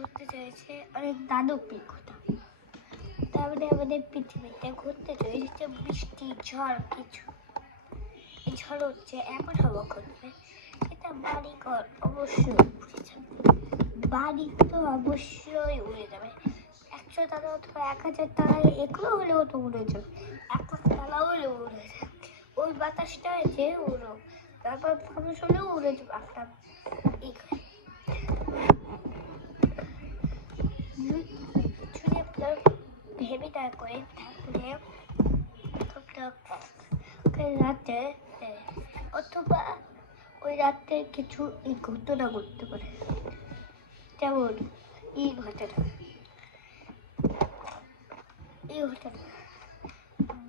ঘুরতে চলেছে অনেক দানবিক কথা। তারপরে আমাদের পৃথিবীতে ঘুরতে চলেছে বৃষ্টি ঝড় কিছু। এই ঝড় হচ্ছে এমন হাওয়া ঘুরবে, এটা বাড়িঘর অবশ্যই উড়ে যাবে। বাড়ি তো অবশ্যই উড়ে যাবে। 100 টাকা অথবা 1000 টাকা এগুলো হলেও তো উড়ে যাবে, 1 লাখ টাকা হলেও উড়ে যাবে। ওই বাতাসটা যে উড়ো, তারপর মানুষ হলেও উড়ে যাবে আপনার। যদি আপনার ভেবে না করে তাহলে রাতে অথবা ওই রাতে কিছু ঘটনা ঘটতে পারে, যেমন এই ঘটনা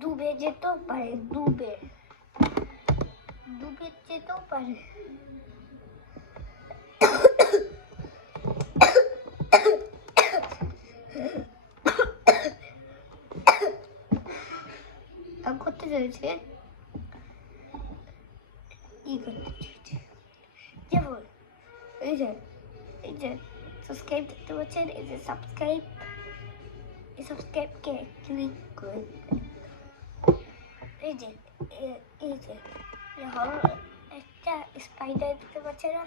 ডুবে যেতেও পারে, ডুবে যেতেও পারে। করতে চলেছে যেমন এই যে সাবস্ক্রাইব দেখতে পাচ্ছেন, এই যে সাবস্ক্রাইবকে ক্লিক করে এই যে হরর একটা স্পাইডার দেখতে পাচ্ছে না,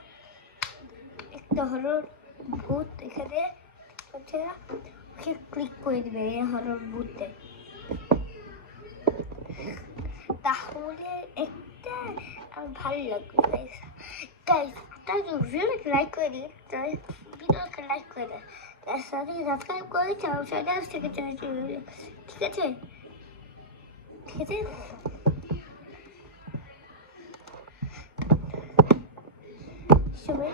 একটা হরর ভূত এখানে পাচ্ছে না, ওকে ক্লিক করে দিবে এই হরর ভূতে। তাহলে একটা ভালো লাগবে গাইস। আপনারা যদি ভিডিওটাকে লাইক করে দিন, ভিডিওটাকে লাইক করে দেন, তার সাথে সাবস্ক্রাইব করে চ্যানেল থেকে ঠিক আছে সবাই।